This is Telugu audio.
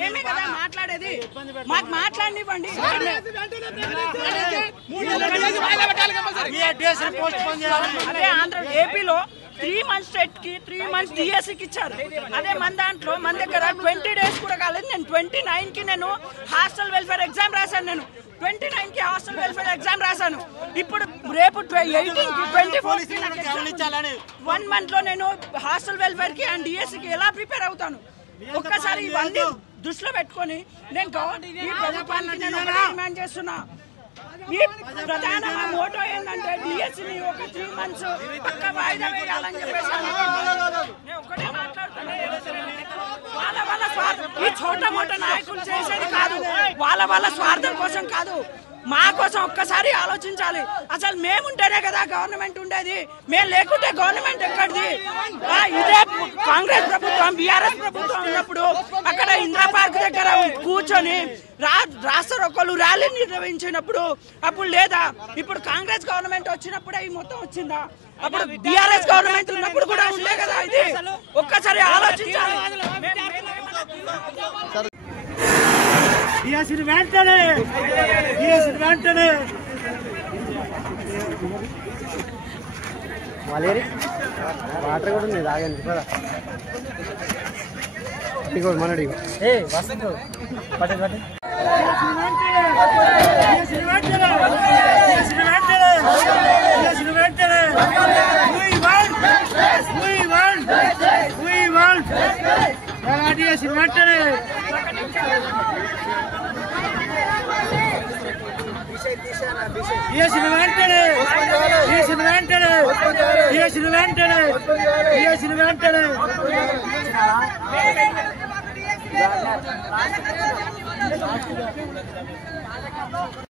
మేమే కదా మాట్లాడేది, మాకు మాట్లాడనివ్వండి. అదే ఆంధ్ర ఏపీలో 3 months స్టేట్ కి 3 months డిఎస్సికి ఇచ్చారు. అదే మన దాంట్లో మన దగ్గర 20 days కూడా కాలేదు. నేను 29 కి నేను హాస్టల్ వెల్ఫేర్ ఎగ్జామ్ రాశాను. నేను 29 కి హాస్టల్ వెల్ఫేర్ ఎగ్జామ్ రాశాను. ఇప్పుడు రేపు 18 కి 24 1 month లో నేను హాస్టల్ వెల్ఫేర్ కి అండ్ డిఎస్సికి ఎలా ప్రిపేర్ అవుతాను? ఒక్కసారి ఇవన్నీ దృష్టిలో పెట్టుకొని నేను ఈ ప్రభుత్వానికి నేను డిమాండ్ చేస్తున్నా. ఈ ప్రధాన మోటో ఏంటంటే డిఎస్సిని ఒక 3 months పక్క వాయిదా వేయాలని చెప్పేసి నేను ఒక్కటే మాట్లాడుతున్నా. వాళ్ళ స్వార్థం, ఈ చోట మోట నాయకులు చేసేది కాదు, వాళ్ళ స్వార్థం కోసం కాదు, మా కోసం ఒక్కసారి ఆలోచించాలి. అసలు మేముంటేనే కదా గవర్నమెంట్ ఉండేది, మేము లేకుంటే గవర్నమెంట్ ఎక్కడిది? ఇదే కాంగ్రెస్ ప్రభుత్వం బీఆర్ఎస్ ప్రభుత్వం ఉన్నప్పుడు అక్కడ ఇందిరా పార్క్ దగ్గర కూర్చొని రాష్ట్ర ఒక్కళ్ళు ర్యాలీ నిర్వహించినప్పుడు అప్పుడు లేదా? ఇప్పుడు కాంగ్రెస్ గవర్నమెంట్ వచ్చినప్పుడే ఈ మొత్తం వచ్చిందా? అప్పుడు బీఆర్ఎస్ గవర్నమెంట్ ఉన్నప్పుడు కూడా ఉండే కదా ఇది. ఒక్కసారి ఆలోచించాలి. వెంటనే వాటర్ కూడా ఉంది, తాగండి మనడి వస్తుంది పట్టే పట్టే వెంటనే